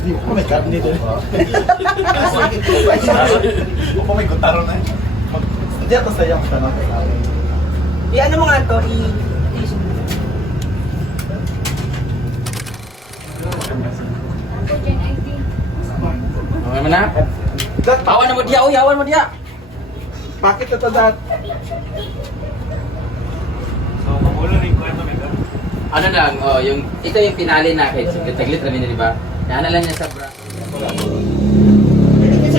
Oh my God, dito. Oh my God, taro na eh. Hindi ako sayang sa tanong sa akin. Ano mo nga to, Okay mo na? Awan na mo dia, uy, awan mo dia. Bakit ito dat? So, magulo rin ko ito, Mika. Ano lang, oh, yung ito yung pinali na kahit taglit namin di ba? Kaya lang niya sa brush.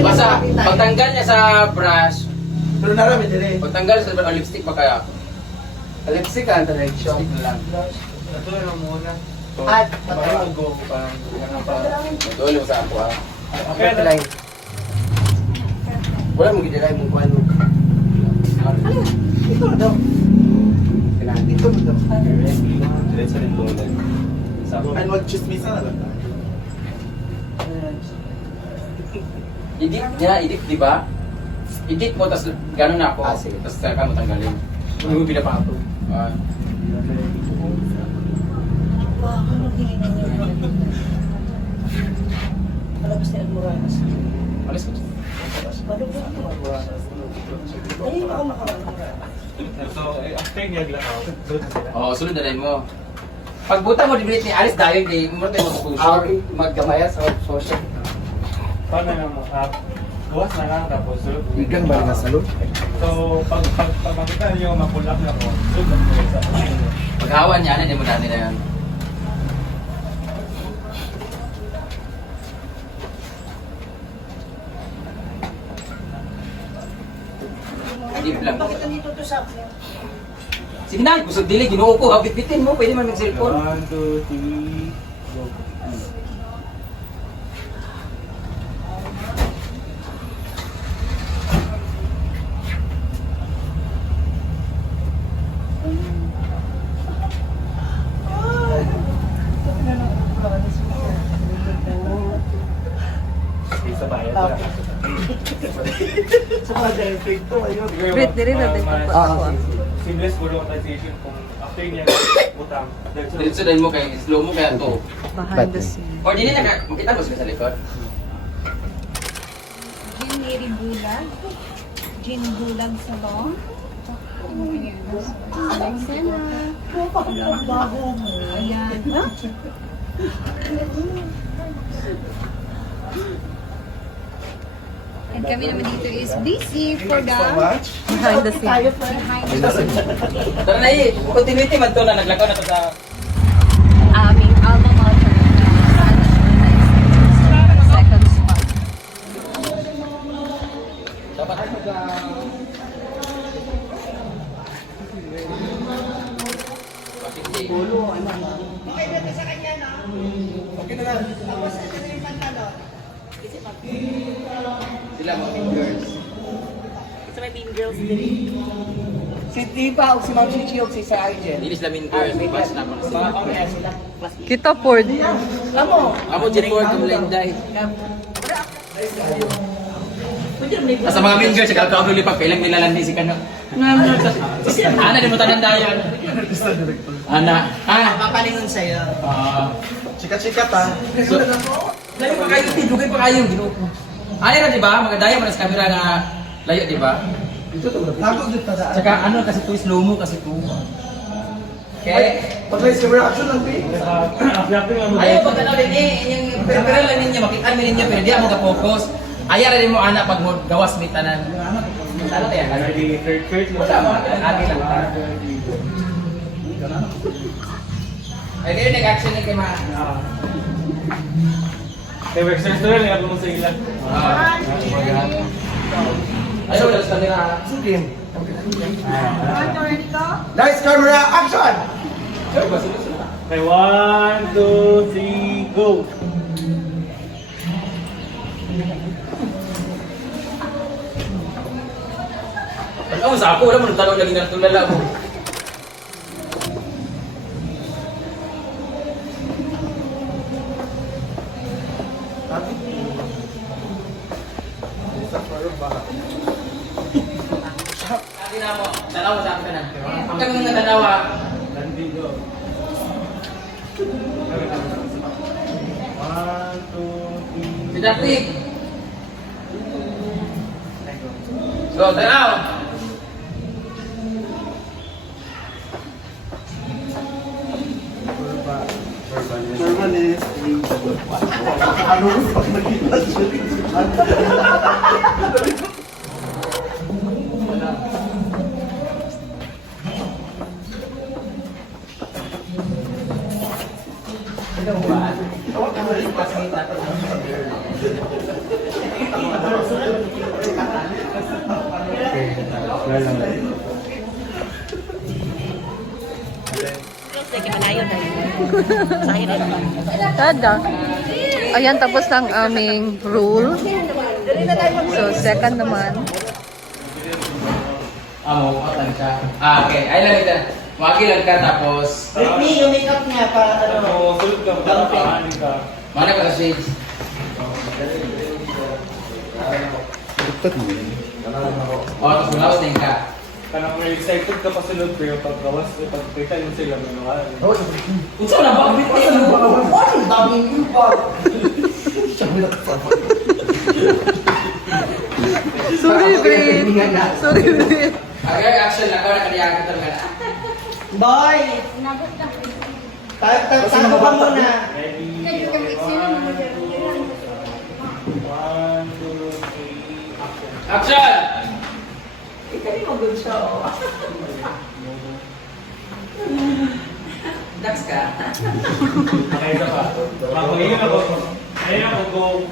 Basta pagtanggal niya sa brush, Pero narami din eh. pagtanggal sa brush, lipstick pa kaya? lipstick ka, direction. Lipstick na lang. Ito yung muna. So, At, go parang Tulong sa ako ah. Okay, line. Wala mo gidalay mong kuhan mo. Ito na daw. Ito na daw. Diretso rin to. Ay, mag-chismisa na lang. Edit niya, edit di ba? Edit mo, tapos gano'n na ako. Sige. Tapos saka mo tanggalin. Hindi mo pinapato. Palabas ni Almoranas. Alis ko. Ayun ako makakalala. So, after niya lang ako. Oo, sunod na rin mo. Pagbuta mo, diblit ni Alice dahil di mo tayo mag-exposure. Magkamaya sa social. Paano na mo? Gawas na lang tapos sulod. Ikan ba na salon? So, pag makita niyo mapulak na ko, sulod na ko sa Paghawan niya, ano, hindi mo dati na yan. Hindi lang. Bakit nandito to sa akin? Sige na, kusog dili, ginoo ko. Bit-bitin mo, pwede man mag-cellphone. 1, 2, 3, go. Sa bayan ko. Sa mga direct to, ayun. Wait, dili na din Ah, ako. Seamless full rotation kung after niya utang. Diretso din mo kay slow mo kaya to. Behind the scene. Or dili na makita mo sila sa likod. Jean Mary Bulag. Jean Bulag Salon. Alexena. Ayan. And kami naman dito is busy for the behind the scene. Behind the scene. Tara na continuity man to na naglakaw na to sa Aming alma mater. Second spot. dapat ano sa Okay na lang. sila mga fingers. Sa may Mean Girls din. Si Tipa o si Ma'am Chichi o si Sir Arjen. Dili sila fingers, bas na mo. Mga pamilya sila. Kita Ford. Amo. Amo dito for kumlenday. Pwede naman ito. Sa mga fingers, sa kalkaw lipat kailang nilalandi si kano. Ana di mo tanan dayon. Ana. Papalingon sa'yo. Sikat-sikat ha. So, layo pa kayo, tidugay pa kayo, ginoo ko. Ano na, di ba? Mga daya mo na sa camera na layo, di ba? Tapos dito sa... Tsaka ano kasi to, slow mo kasi to. Okay? Pag-raise camera action lang, P. Ayaw pag ano din eh, yung pero lang ninyo, makita mo ninyo, pero di ako ka-focus. Ayaw rin mo anak pag mo gawas may tanan. Ano tayo? Third Wala mo, ati lang. Ay, di rin nag-action ni kay Ma. Kaya exercise na rin, ako mo sa ilan. Ayaw, wala sa kanila. Sige. Nice camera action! Sure ba, sunod-sunod. Okay, 1, 2, 3, go! Ano sa ako, wala mo nang tanong lagi na tulala mo. Tanawa sa akin na. Ang kami nga tanawa. Nandito. 1, 2, Deductive. So, tanaw. Permanent. Ano pag nakita siya? Tada. Ayan, tapos ng aming rule. So, second naman. Mukatan ka. Okay. Ay lang ito. Wagi lang ka tapos. Britney, yung makeup niya para ano. Mana ka sa shades? Buktat mo yun. Tapos mulawas din ka. Kanang may excited ka pa sunod pero paggawas, pagkita yun sila manuhaan. Unsa na ba? Britney ano ba? Ang daming impact. Sorry, Brit. Sorry, Brit. Okay, action lang. Ako na kaniyagan ito nga. Boy! Tago ka muna. Ready? 1, 2, 3, action. Action! Ikali mo good siya, oh. Dax ka? Nakita pa. Ngayon ako. Ngayon ako go.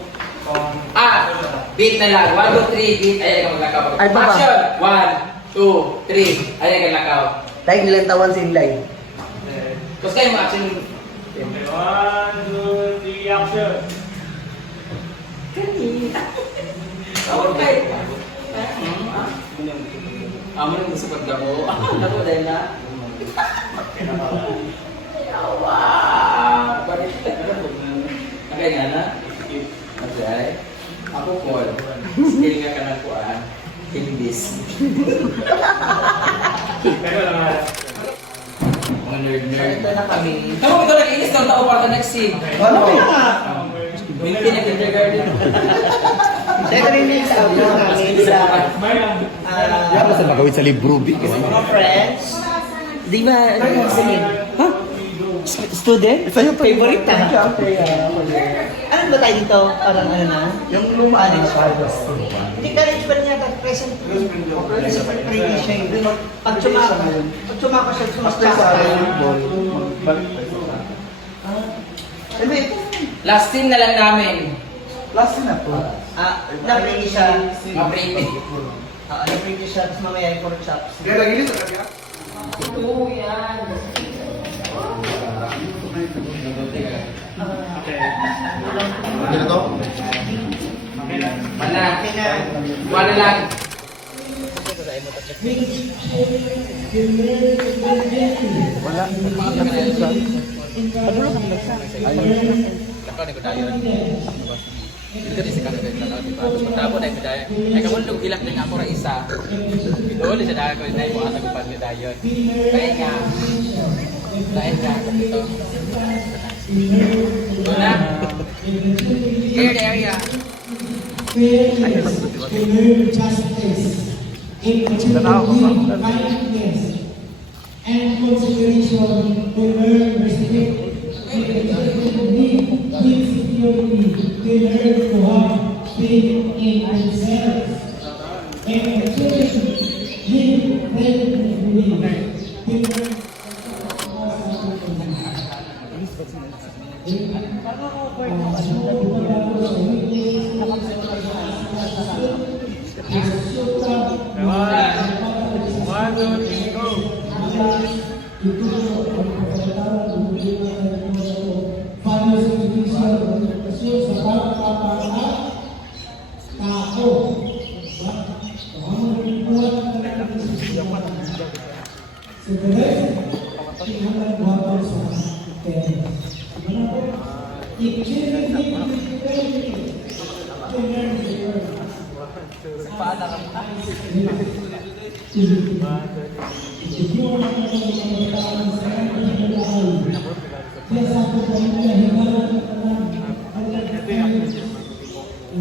Beat na lang. 1, 2, 3, beat. Ayan ka maglakaw. Ay, baba. Action! 1, 2, 3. Ayan ka maglakaw. Dahil nilang tawan si Inlay. Tapos kayo mo action. 1, 2, 3, action. Tawag kayo. Amo nang gusto pagdamo. Ako dahil na. Yawa! Bakit? Okay nga na? Okay. Ako Paul. Skill nga ka ng kuhaan. Hindis. Pero lang Mga nerd-nerd. Ito na kami. Tama ko ito nag-inis daw tao para next scene. Ano na? Binti na kindergarten. Ito rin yung sa audio namin sa Yan mo sa magawin sa libro, Bi. mga friends. Di ba, ano yung singin? Ha? Student? Sa'yo pa yung Favorite na? Ano ba tayo dito? Parang ano na? Yung luma din siya. Hindi college pa niya, present. Present siya. Pag sumako siya, sumasaka tayo. Balik tayo. Last scene na lang namin. Last na to. Na-pretty siya. Ma-pretty. Na-pretty siya, tapos mamaya yung pork chops. Kaya lagi nito kaya? Ano to? Mana? Wala lang. Wala. Lakaw na ko tayo. Hindi ka din si Kakagay na natin. Tapos magtabo na yung dayon. Ay kamulong hilak din ako ra isa. Pinuuli siya dahil ko na yung mga tagupan ni dayon. Kaya nga. Dahil nga. Ito. Ito na. Clear the area. And consideration to learn respect, give security, to learn to have faith in themselves, and live faithfully, to learn Ang